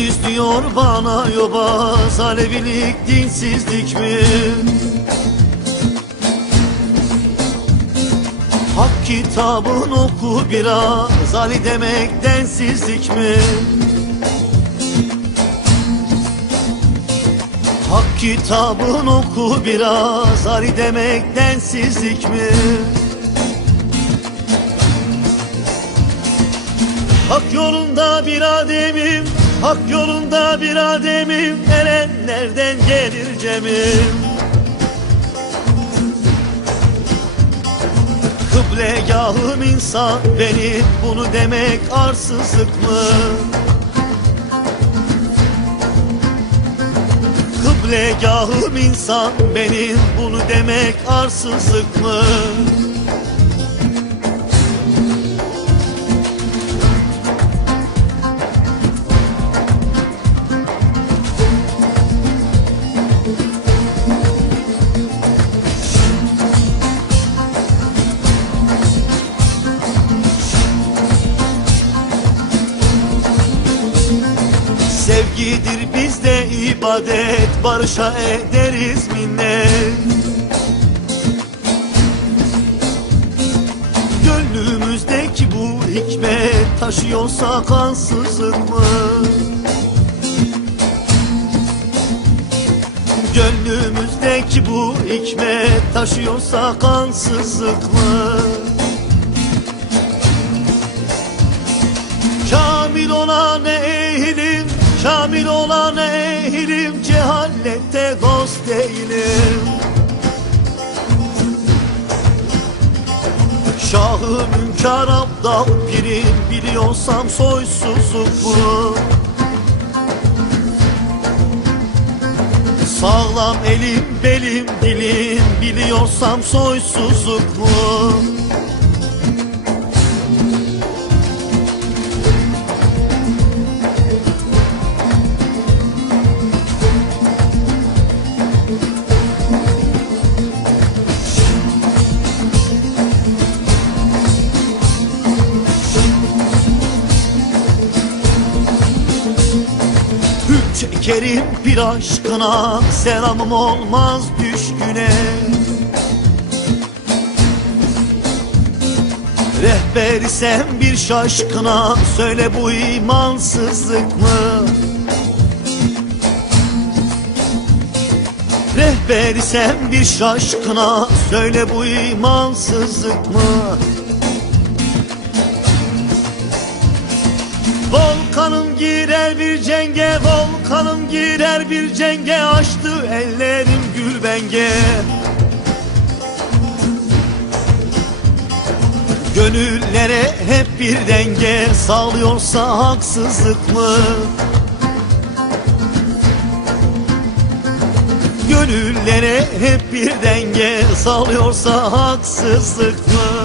Dinsiz diyor bana yobaz Alevilik dinsizlik mi? Hak kitabın oku biraz Ali demek densizlik mi? Hak kitabın oku biraz Ali demek densizlik mi? Hak yolunda bir ademim Hak yolunda bir ademim Erenlerden gelir cemim Kıblegahım insan benim Bunu demek arsızlık mı? Kıblegahım insan benim Bunu demek arsızlık mı? Sevgidir bizde ibadet Barışa ederiz minnet Gönlümüzdeki bu hikmet Taşıyorsa kansızlık mı? Gönlümüzdeki bu hikmet Taşıyorsa kansızlık mı? Kamil olan ehlim Cehallette dost değilim. Şahı münkar abdal pirim Biliyorsam soysuzluk bu Sağlam elim belim dilim Biliyorsam soysuzluk bu Çekerim bir aşkına Selamım olmaz düşküne Rehber sen bir şaşkına Söyle bu imansızlık mı? Rehber sen bir şaşkına Söyle bu imansızlık mı? Volkanım girer bir cenge Volkanım girer bir cenge Açtı ellerim gül benge Gönüllere hep bir denge Sağlıyorsa haksızlık mı? Gönüllere hep bir denge Sağlıyorsa haksızlık mı?